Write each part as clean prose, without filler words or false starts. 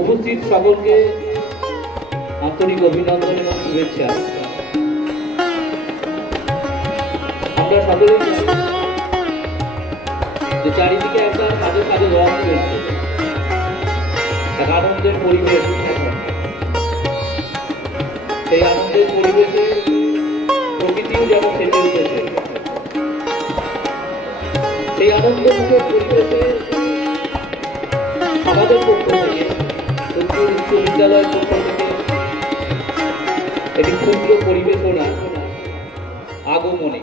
উপস্থিত সকলকে আন্তরিক অভিনন্দন এবং শুভেচ্ছা। আমরা সকলেই যে চারিদিকে একটা কাজে কাজে রং চলছে, এক আনন্দের পরিবেশ। সেই আনন্দের পরিবেশে প্রকৃতিও যেন সেজে উঠেছে। সেই আনন্দমুখর পরিবেশে আমাদের পক্ষ থেকে উত্তর বিশ্ববিদ্যালয়ের পক্ষ থেকে একটি ক্ষুদ্র পরিবেশনা আগমনে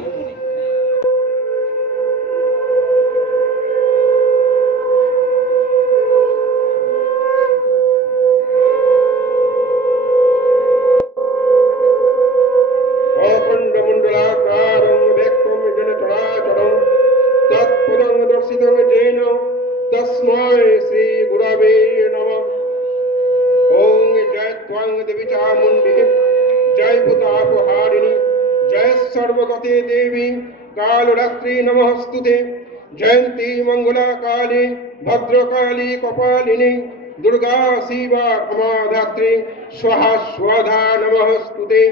तस्मै श्री गुरवे नमः। ओं जय त्वं देवी चामुंडी, जय भूतापहारिणी, जय सर्वगते देवी कालरात्रि नमस्तुते। जयंती मंगला काली भद्रकाली कपालिनी, दुर्गा शिवा क्षमा धात्री स्वाहा स्वधा नमस्तुते।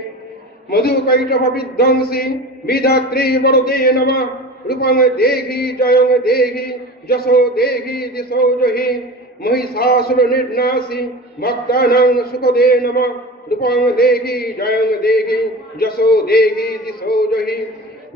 मधुकैटभ विध्वंसी विधात्री वरदे नमः। रूपं देहि जयं देहि जसो देहि दिशो जहि, महिषासुर निर्नाशी भक्तानां सुखदे नमः। रूपं देहि जयं देहि जसो देहि दिशो जहि,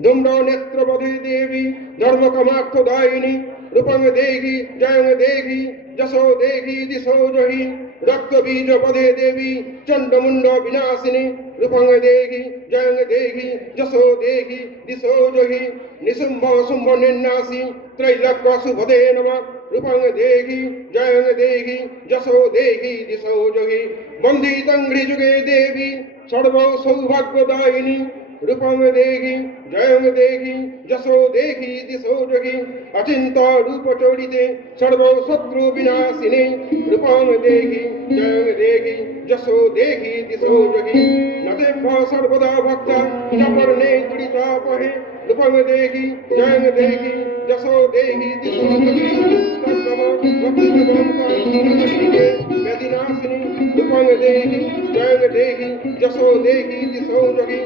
धूम्र नेत्रवधे देवी धर्मकमार्थदायिनी। रूपं देहि जयं देहि जसो देहि दिशो जहि, रक्तबीजपदे देवी चंडमुंड विनाशिनी। रूपं देहि जयं देहि जसो देहि दिशो जहि, निशुंभ शुंभ निर्नाशी त्रैलोक्य शुभदे नमः। रूपं देहि जयं देहि जसो देहि दिशो जहि, बंधितं जुगे देवी सर्व सौभाग्यदायिनी। रूपं देहि जयं देहि जसो देहि दिशो जहि, अचिंत रूप चोरिते सर्व शत्रु विनाशिनी। रूपं देहि जयं देहि जसो देहि दिशो जहि, नतेभ्य सर्वदा भक्ता चपर्णे दुरितापहे। रूपं देहि जयं देहि जसो देहि दिशो जहि, वेदिनाशिनी। रूपं देहि जयं देहि जसो देहि दिशो जहि,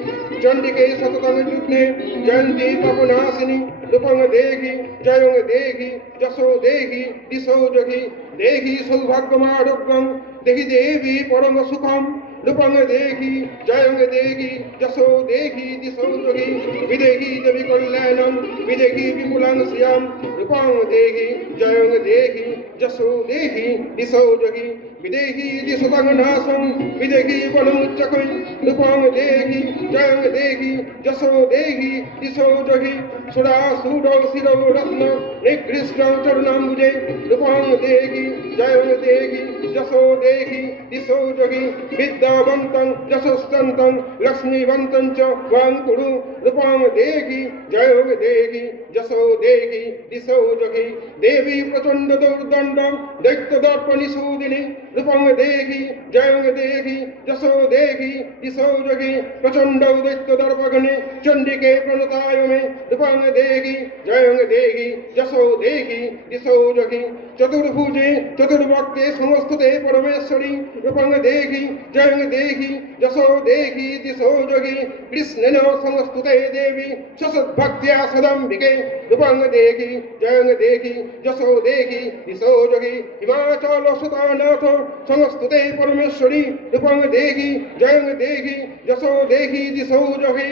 चंडिके सततं युद्धे जयंती पापनाशिनी। रूपं देहि जयं देहि जसो देहि दिशो जहि, देहि सौभाग्यमारोग्यं देहि देवी परम सुखम। रूपं देहि जयं देहि जसो देहि दिशो जहि, विदेहि देवी कल्याणं विदेहि विपुलं श्रियं। रूपं देहि जयं देहि जसो देहि दिशो जहि, विदेहि दिशतं नाशं विदेहि वनमुच्चकै। रूपं देहि जयं देहि जसो देहि दिशो जहि, सुरासुरौ शिरौ रत्न निकृष्टौ चरणाम्बुजे। रूपं देहि जयं देहि जसो देहि दिशो जहि, विद्यावन्तं यशस्वन्तं लक्ष्मीवन्तं च वां कुरु। रूपं देहि जयं देहि जसो देहि दिशो जहि, देवी प्रचंड दुर्दंड दैत्यदर्पनिशूदिनी। रूपं देहि जयं देहि जसो देहि दिशो जहि, प्रचंड दैत्यदर्पघ्ने चंडिके प्रणताय मे। रूपं देहि जयं देहि जसो देहि दिशो जहि, चतुर्भुजे चतुर्भक्ते समस्तते परमेश्वरी। रूपं देहि जयं देहि जसो देहि दिशो जहि, कृष्णेन समस्तुते देवी ससद्भक्त्या सदम्बिके। रूपं देहि जयं देहि जसो देहि दिशो जहि, हिमाचल सुतानाथ समस्तुते परमेश्वरी। रूपं देहि जयं देहि जसो देहि दिशो जहि,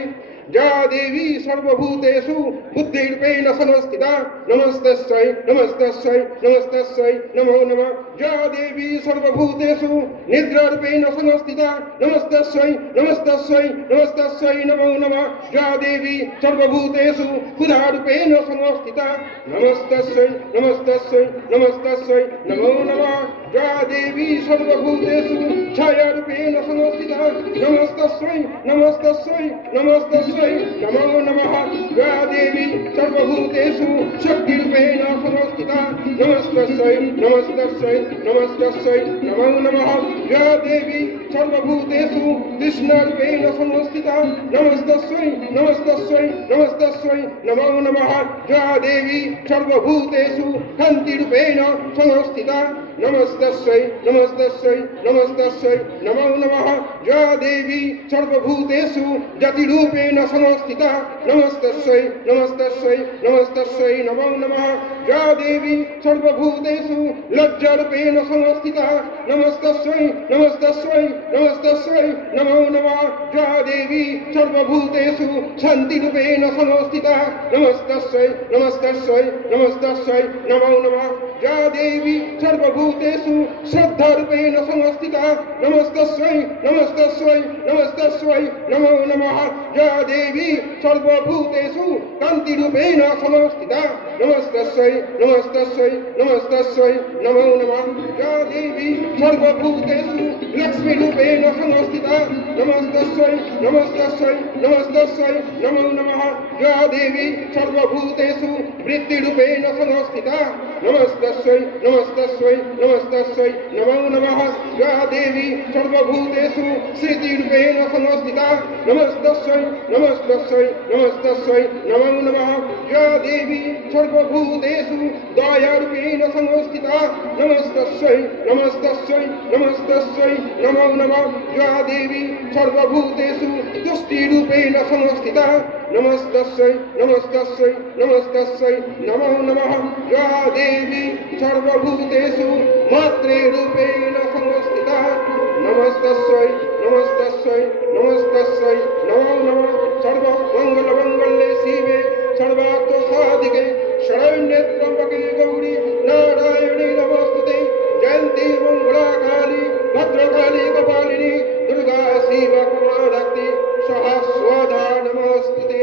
या देवी सर्वभूतेषु बुद्धिरूपेण संस्थिता नमस्तस्यै नमस्तस्यै नमस्तस्यै नमो नमः। या देवी सर्वभूतेषु निद्रारूपेण संस्थिता नमस्तस्यै नमस्तस्यै नमस्तस्यै नमो नमः। या देवी सर्वभूतेषु क्षुधारूपेण संस्थिता नमस्तस्यै नमस्तस्यै नमस्तस्यै नमो नमः। या देवी सर्वभूतेषु छायारूपेण संस्थिता नमस्तस्यै नमस्तस्यै नमस्तस्यै नमो नमः। या देवी सर्वभूतेषु शक्तिरूपेण संस्थिता नमस्तस्यै नमस्तस्यै नमस्तस्यै नमो नमः। या देवी सर्वभूतेषु कृष्णरूपेण संस्थिता नमस्तस्यै नमस्तस्यै नमस्तस्यै नमो नमः। या देवी सर्वभूतेषु कान्तिरूपेण संस्थिता नमस्तस्यै नमस्तस्यै नमस्तस्यै नमो नमः या देवी सर्वभूतेषु जतिरूपेण संस्थिता नमस्तस्यै नमस्तस्यै नमस्तस्यै नमो नमः या देवी सर्वभूतेषु लज्जारूपेण संस्थिता नमस्तस्यै नमस्तस्यै नमस्तस्यै नमो नमः या देवी सर्वभूतेषु शान्तिरूपेण संस्थिता नमस्तस्यै नमस्तस्यै नमस्तस्यै नमो नमः या देवी सर्वभूतेषु श्रद्धारूपेण संस्थिता नमस्तस्यै नमस्तस्यै नमस्तस्यै नमो नमः या देवी सर्वभूतेषु कान्तिरूपेण संस्थिता नमस्तस्यै नमस्तस्यै नमस्तस्यै नमो नमः या देवी सर्वभूतेषु लक्ष्मीरूपेण संस्थिता नमस्तस्यै नमस्तस्यै नमस्तस्यै नमो नमः या देवी सर्वभूतेषु वृत्तिरूपेण संस्थिता नमस्तस्यै नमस्तस्यै नमस्तस्यै नमो नमः या देवी सर्वभूतेषु श्रुतिरूपेण संस्थिता नमस्तस्यै नमस्तस्यै नमस्तस्यै नमो नमः या देवी सर्वभूतेषु दयारूपेण संस्थिता नमस्तस्यै नमस्तस्यै नमस्तस्यै नमो नमः या देवी सर्वभूतेषु तुष्टिरूपेण संस्थिता नमस्तस्यै नमस्तस्यै नमस्तस्यै नमो नमः या देवी सर्वभूतेषु मातृरूपेण संस्थिता नमस्तस्यै नमस्तस्यै नमस्तस्यै नमो नमः सर्वमङ्गलमङ्गले शिवे सर्वार्थसाधिके शरण्ये त्र्यम्बके गौरी नारायणी नमोस्तुते जयन्ती मङ्गलाकाली भद्रकाली कपालिनी दुर्गा शिव कुमारक्ति सहस्वधा नमोस्तुते।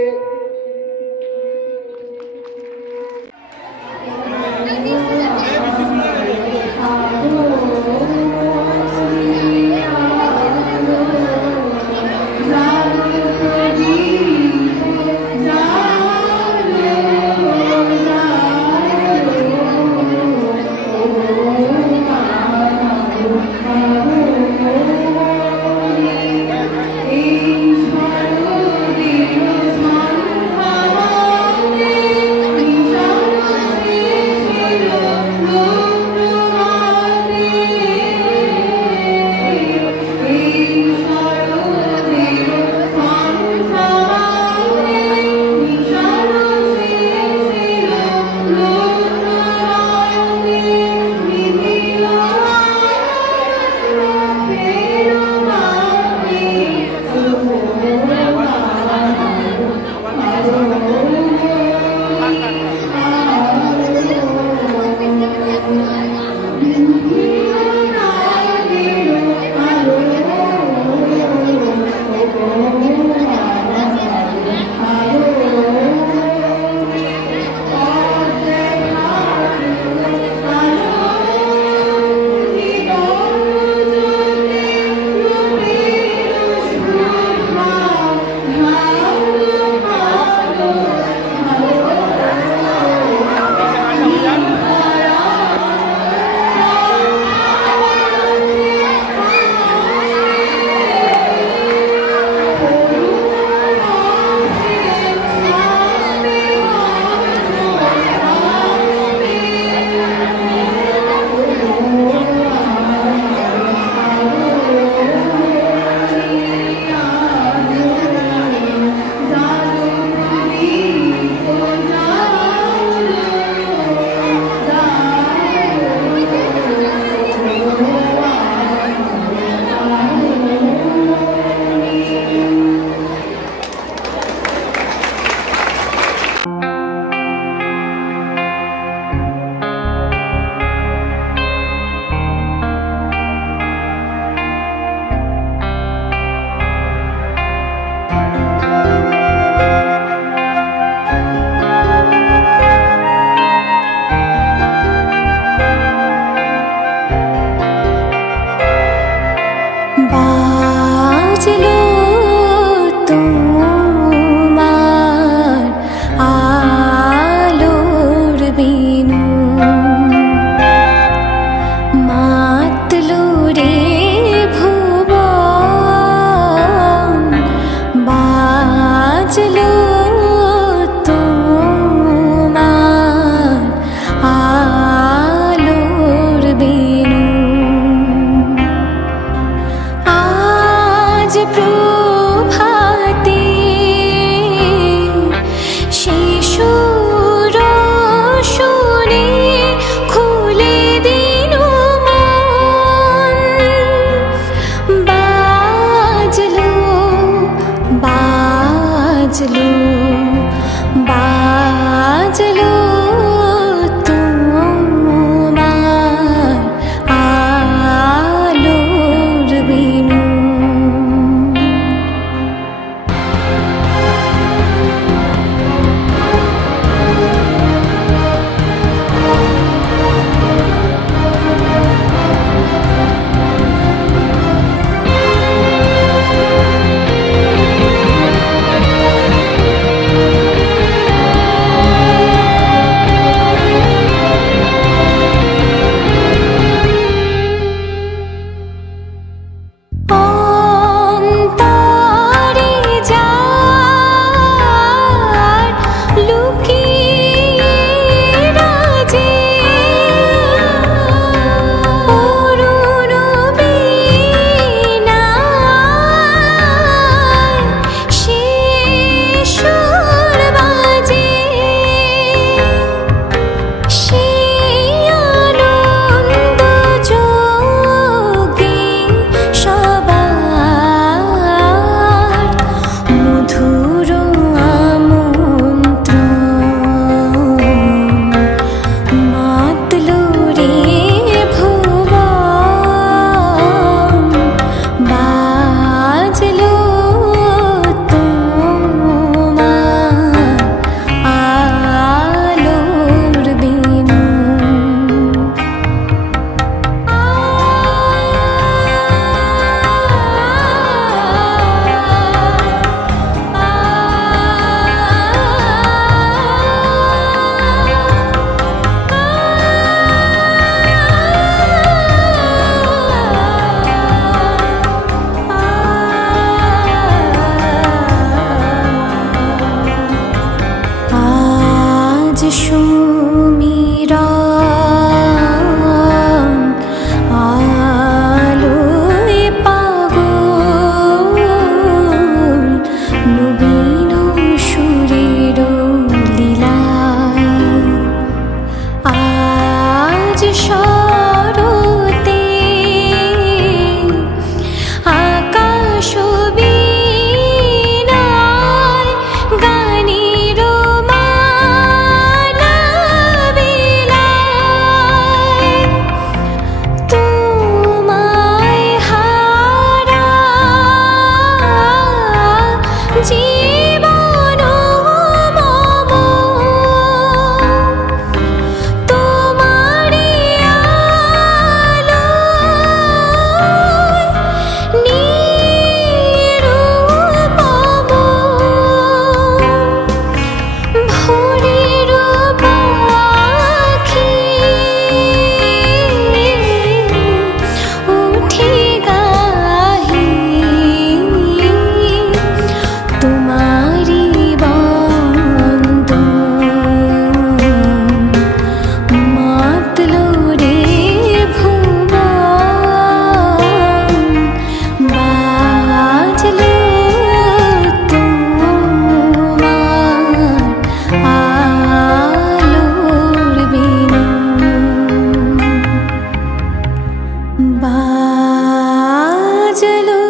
সাজলো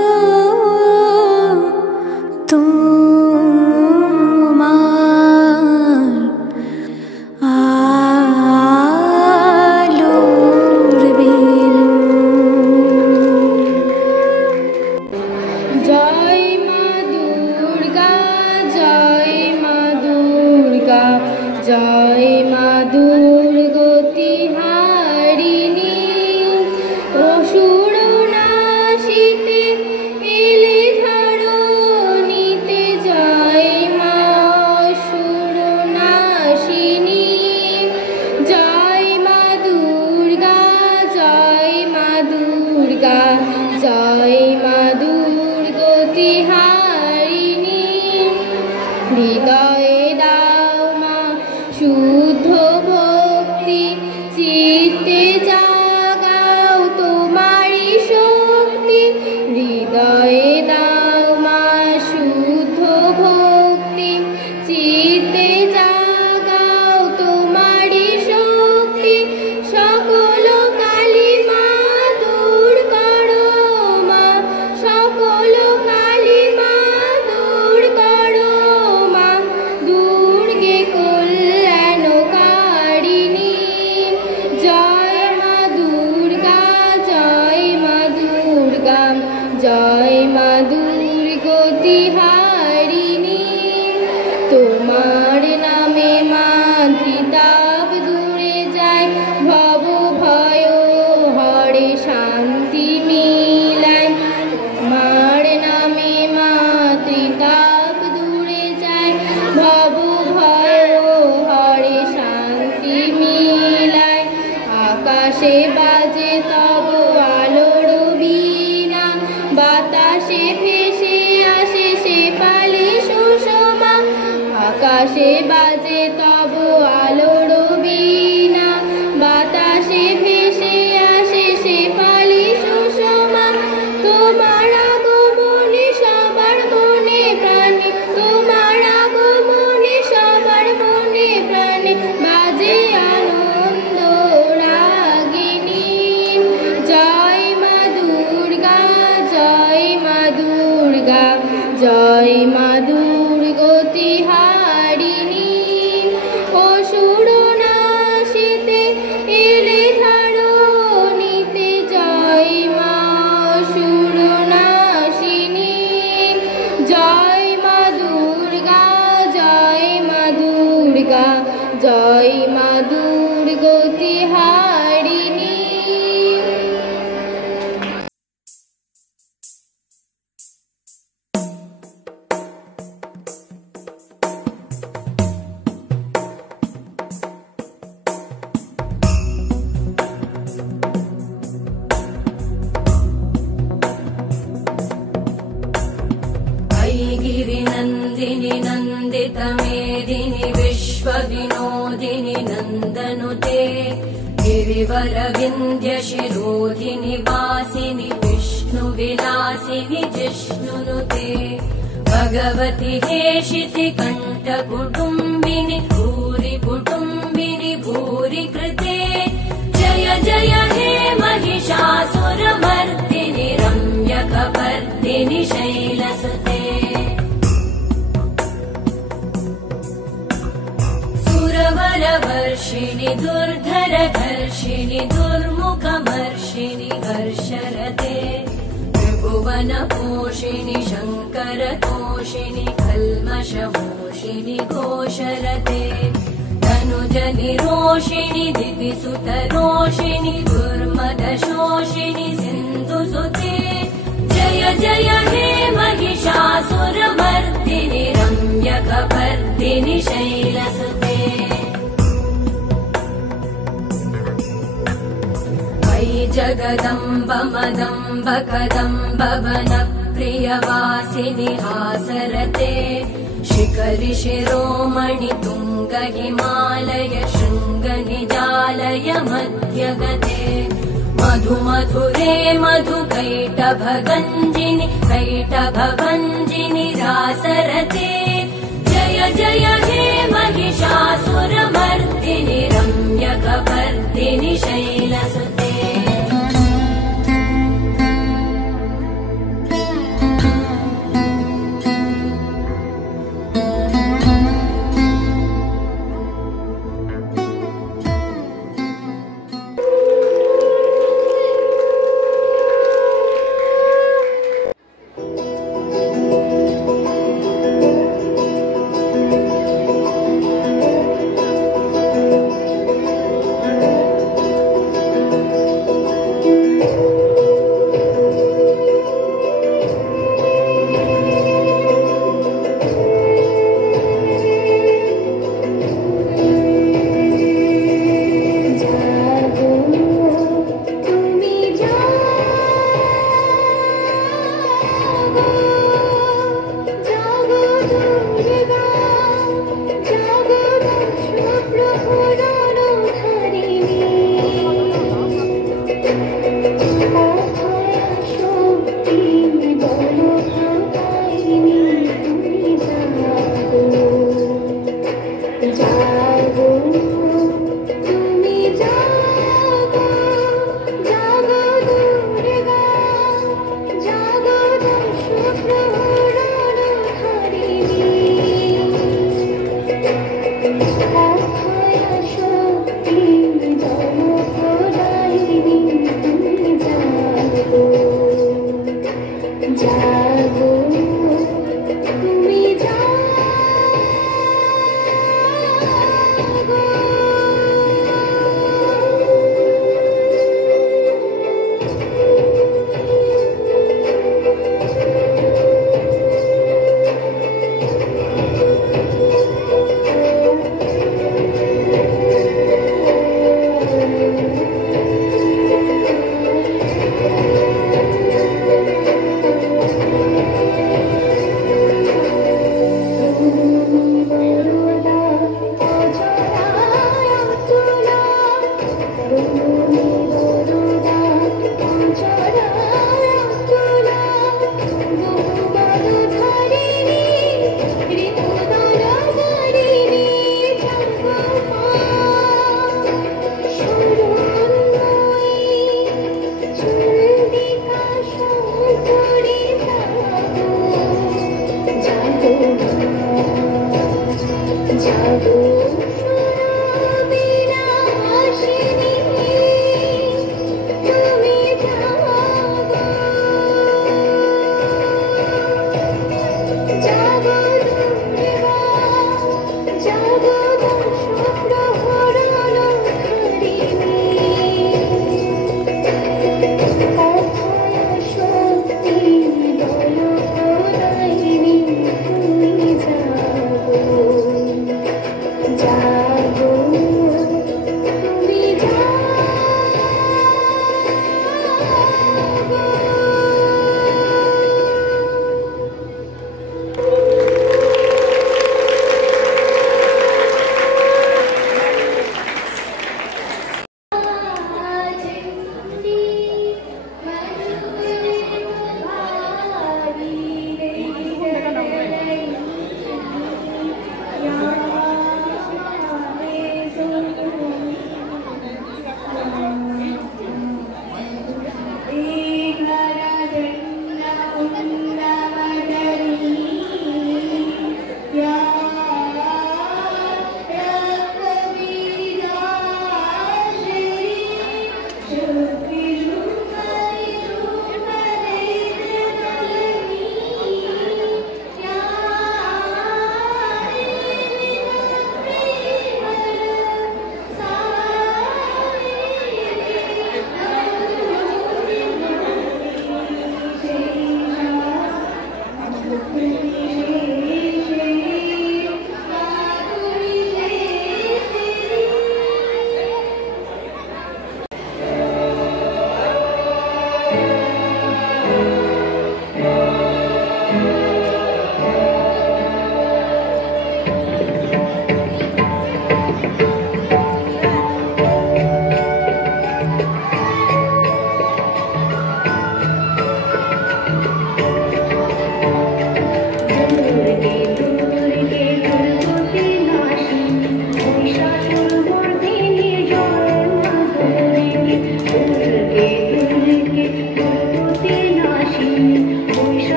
তোমার আলোর বেলুন। জয় মা দুর্গা, জয় মা দুর্গা, জয় মা দুর্গতি হারিণী। অসুর নাশিতে এলে ধরণীতে, জয় মা অসুর নাশিনী। জয় মা দুর্গা, জয় মা দুর্গা, জয় মা দুর্গতি হারিণী। হৃদয়ে দাও মা শুদ্ধ ভক্তি, চিত্তে জাগাও তোমারি শক্তি। হৃদয়ে দাও মা শুদ্ধ ভক্তি, চিত্তে জাগাও তোমারি শক্তি। সকল কালী মা দূর করো মা, সকল কালী মা দূর করো মা। দুর্গে কল্যাণকারিণী। জয় মা দুর্গা, জয় মা দুর্গা, জয় মা দুর্গতি হারিণী। তোমার নামে মা ত্রিতাপ দূরে যায়, ভব ভয় হরে শান্তি মিলায়। তোমার নামে মা ত্রিতাপ দূরে যায়, ভব ভয় হরে শান্তি মিলায়। আকাশে বাজে তব আলোর বীণা, বাতাসে ভেসে আসে শেফালি সুষমা। আকাশে বাজে তব আলোর বীণা, বাতাসে ভেসে আসে শেফালি সুষমা। তোমার আগমনে সবার মনে প্রাণে, তোমার আগমনে সবার মনে প্রাণে বাজে আনন্দ রাগিনী। জয় মা দুর্গা, জয় মা দুর্গা, জয় মা দুর্গতি হারিণী। অসুর নাশিতে এলে ধরণীতে, জয় মা অসুর নাশিনী। জয় মা দুর্গা, জয় মা দুর্গা, জয় মা দুর্গতি হারিণী। गिरिनन्दिनि नन्दितमेदिनि विश्वविनोदिनि नन्दनुते। गिरिवरविन्द्यशिरोधिनि वासिनि विष्णुविलासिनि जिष्णुनुते। भगवति हेशिति कण्ठकुटुम्बिनि भूरि कुटुम्बिनि भूरि कृते। जय जय हे महिषासुरमर्दिनि रम्यकपर्दिनि शैलसुते। सुरवरवर्षिणि दुर्धरघर्षिणि दुर्मुखमर्षिणि हर्षरते। त्रिभुवनपोषिणि शङ्करतोषिणि कल्मषमोषिणि घोषरते। तनुजनिरोषिणि दिविसुतरोषिणि दुर्मदशोषिणि सिन्धुसुते। जय जय हे महिषासुरमर्दिनि रम्यकपर्दिनि शैलसुते। अयि जगदम्ब मदम्ब कदम्ब वनप्रियवासिनि हासरते। शिखरि शिरोमणि तुङ्ग हिमालय शृङ्ग निजालय मध्यगते। मधु मधुरे मधुकैटभगञ्जिनि कैटभभञ्जिनि रासरते। जय जय हे महिषासुरमर्दिनि रम्यकपर्दिनि शैलसुते। জাগো তুমি জাগো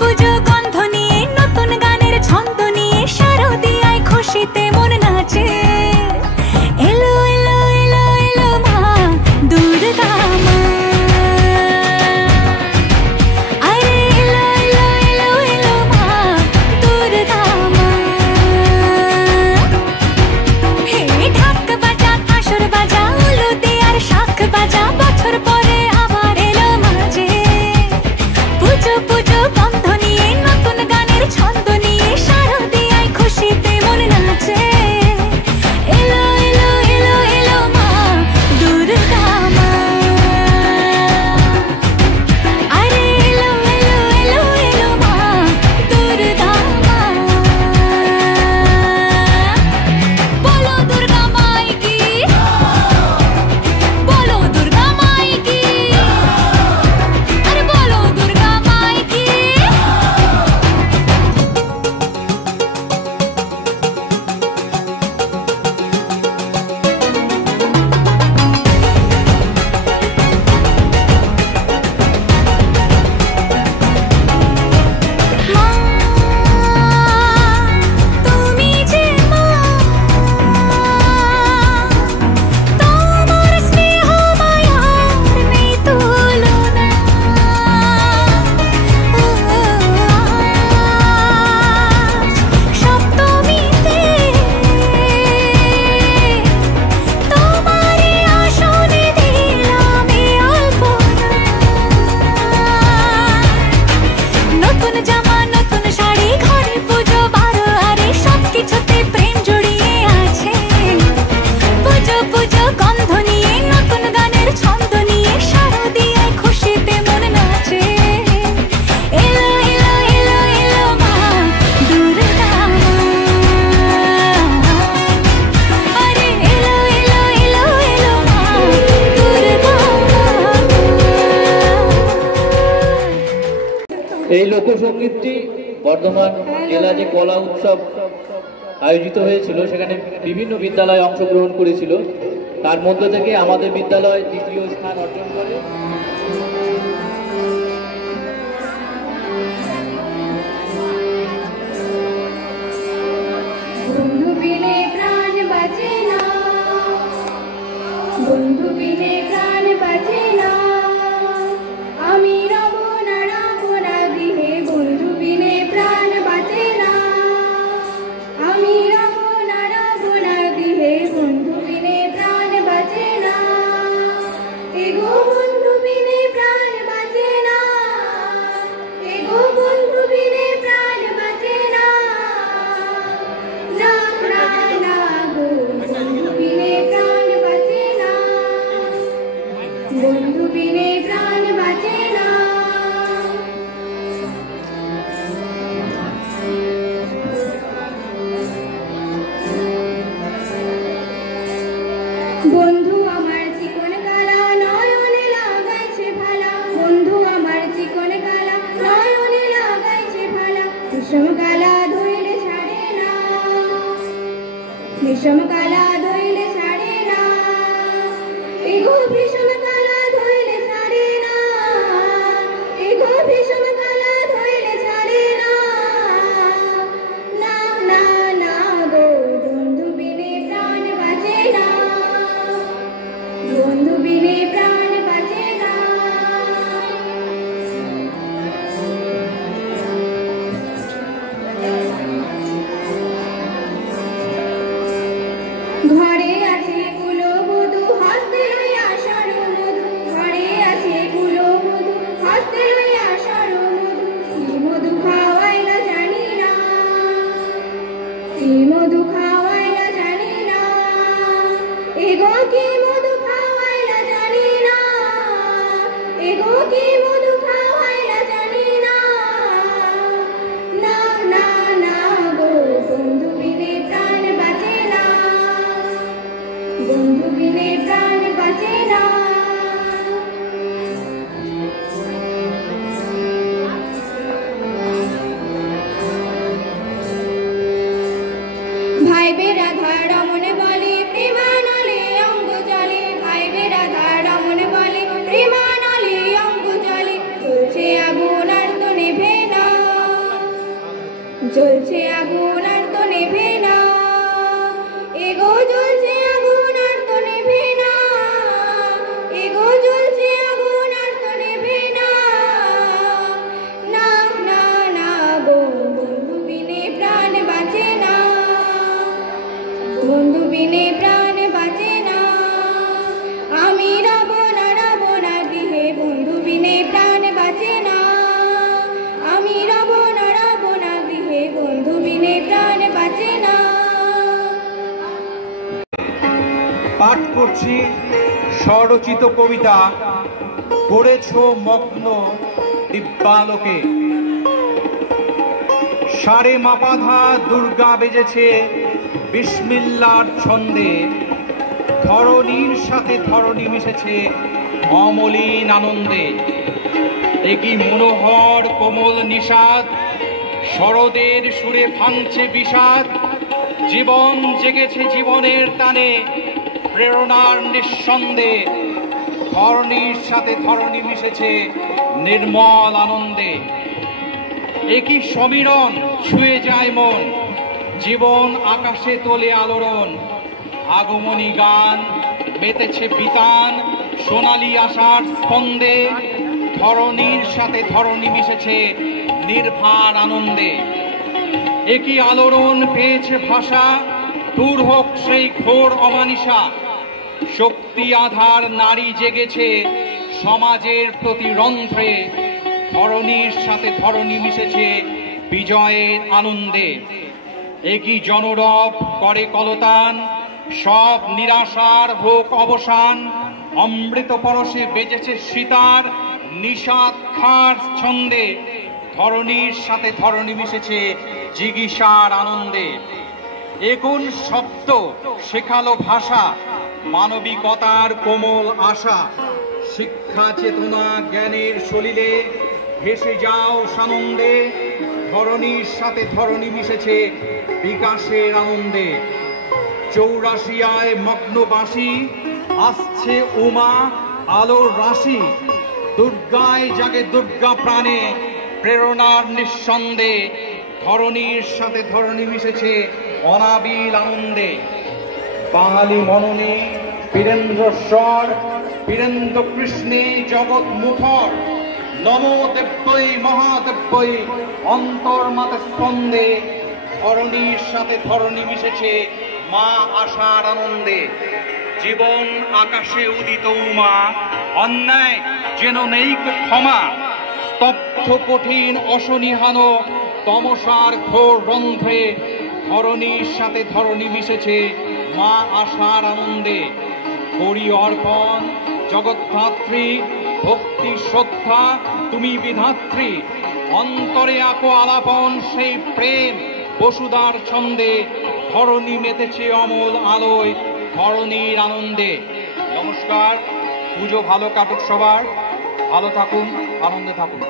পুজো গন্ধ নিয়ে নতুন গানের ছন্দ নিয়ে শারদিয়ায় খুশিতে মন নাচে এলো এলো এলো এলো মা দুর্গা মা আরে এলো এলো এলো এলো মা দুর্গা মা হে ঢাক বাজা কাঁসর বাজা উলুদে আর শাঁখ বাজা বছর পরে আবার এলো মাঝে পুজো পুজো গন্ধ নিয়ে নতুন গানের ছন্দ নিয়ে শারদিয়ায় খুশিতে মন নাচে এলো এলো এলো এলো মা দুর্গা মা আরে এলো এলো এলো এলো মা দুর্গা মা বলো দুর্গা মাই কি বলো দুর্গা মাই কি আরে বলো দুর্গা মাই কি মা তুমি যে মা তোমার স্নেহ মায়ার নেই তুলনা সপ্তমীতে তোমারে আসনে দিলাম এই অল্পনা নতুন জামা নতুন শাড়ি ঘরে পুজো বারো আরে সবকিছুতে প্রেম জড়িয়ে আছে পুজো পুজো গন্ধ নিয়ে নতুন গানের ছন্দ নিয়ে শারদিয়ায় খুশিতে মন নাচে এলো এলো এলো এলো মা দুর্গা মা আরে এলো এলো এলো এলো মা দুর্গা মা এই লোকসঙ্গীতটি বর্ধমান জেলা যে কলা উৎসব আয়োজিত হয়েছিল সেখানে বিভিন্ন বিদ্যালয় অংশগ্রহণ করেছিল তার মধ্য থেকে আমাদের বিদ্যালয় দ্বিতীয় স্থান অর্জন করে বন্ধু বিনে প্রাণ বাঁচে না বন্ধু বিনে প্রাণ বাঁচে না আমি রব না গৃহে বন্ধু বিনে প্রাণ বাঁচে না আমি রব না গৃহে বন্ধু বিনে প্রাণ বাঁচে না এগো বন্ধু বিনে প্রাণ বাঁচে না এগো বন্ধু বিনে প্রাণ বাঁচে না না না না গো বন্ধু বিনে প্রাণ বাঁচে না বন্ধু বিনে প্রাণ বাঁচে না বন্ধু আমার চিকন কালা নয়নে লাগাইছে ভালা বন্ধু আমার চিকন কালা নয়নে লাগাইছে ভালা বিষম কালা ধইলে ছাড়ে না বিষম কালা ধইলে ছাড়ে না এগো বিষম কালা ধইলে ছাড়ে না এগো বিষম কালা ধইলে ছাড়ে না না না না গো বন্ধু বিনে প্রাণ বাঁচে না বন্ধু বিনে প্রাণ বাঁচে না ঘরে আছে কুলবধূ হস্তে লইয়া সরণ তুলসী স্বরচিত কবিতা করেছ মগ্ন দিব্যালোকে। সারে মাপাধা দুর্গা বেজেছে বিসমিল্লার ছন্দে, ধরণীর সাথে ধরণী মিশেছে অমলিন আনন্দে। একই মনোহর কোমল নিষাদ, শরদের সুরে ভাঙছে বিষাদ, জীবন জেগেছে জীবনের টানে প্রেরণার নিঃসন্দেহে, ধরণীর সাথে ধরণী মিশেছে নির্মল আনন্দে। একই সমীরণ ছুঁয়ে যায় মন, জীবন আকাশে তোলে আলোড়ন, আগমনী গান মেতেছে বিতান সোনালি আশার স্পন্দে, ধরণীর সাথে ধরণী মিশেছে নির্ভার আনন্দে। একই আলোড়ন পেয়েছে ভাষা, দূর হোক সেই ঘোর অমানিসা, শক্তি আধার নারী জেগেছে সমাজের প্রতি রন্ধ্রে, ধরণীর সাথে ধরণী মিশেছে বিজয়ের আনন্দে। একই জনরব করে কলতান, সব নিরাশার হোক অবসান, অমৃত পরশে বেজেছে সীতার নিষাদ খার ছন্দে, ধরণীর সাথে ধরণী মিশেছে জিগিষার আনন্দে। একুন শব্দ শেখালো ভাষা, মানবিকতার কোমল আশা, শিক্ষা চেতনা জ্ঞানের সলিলে ভেসে যাও সানন্দে, ধরণীর সাথে ধরণী মিশেছে বিকাশের আনন্দে। চৌরাশিয়ায় মগ্নবাসী, আসছে উমা আলোর রাশি, দুর্গায় জাগে দুর্গা প্রাণে প্রেরণার নিঃসন্দেহে, ধরণীর সাথে ধরণী মিশেছে অনাবিল আনন্দে। বাঙালি মননে বীরেন্দ্র স্বর, বীরেন্দ্র কৃষ্ণে জগৎ মুখর, নমো দেব্যই মহাদেব্যই অন্তর্মাতে স্পন্দে, ধরণীর সাথে ধরণী মিশেছে মা আশার আনন্দে। জীবন আকাশে উদিত উমা, অন্যায় যেন নেই ক্ষমা, স্তব্ধ কঠিন অসনিহান তমসার ঘোর রন্ধ্রে, ধরণীর সাথে ধরণী মিশেছে মা আশার আনন্দে। করি অর্পণ জগদ্ধাত্রী, ভক্তি শ্রদ্ধা তুমি বিধাত্রী, অন্তরে আঁকো আলাপন সেই প্রেম বসুদার ছন্দে, ধরণী মেতেছে অমল আলোয় ধরণীর আনন্দে। নমস্কার, পুজো ভালো কাটুক সবার, ভালো থাকুন, আনন্দে থাকুন।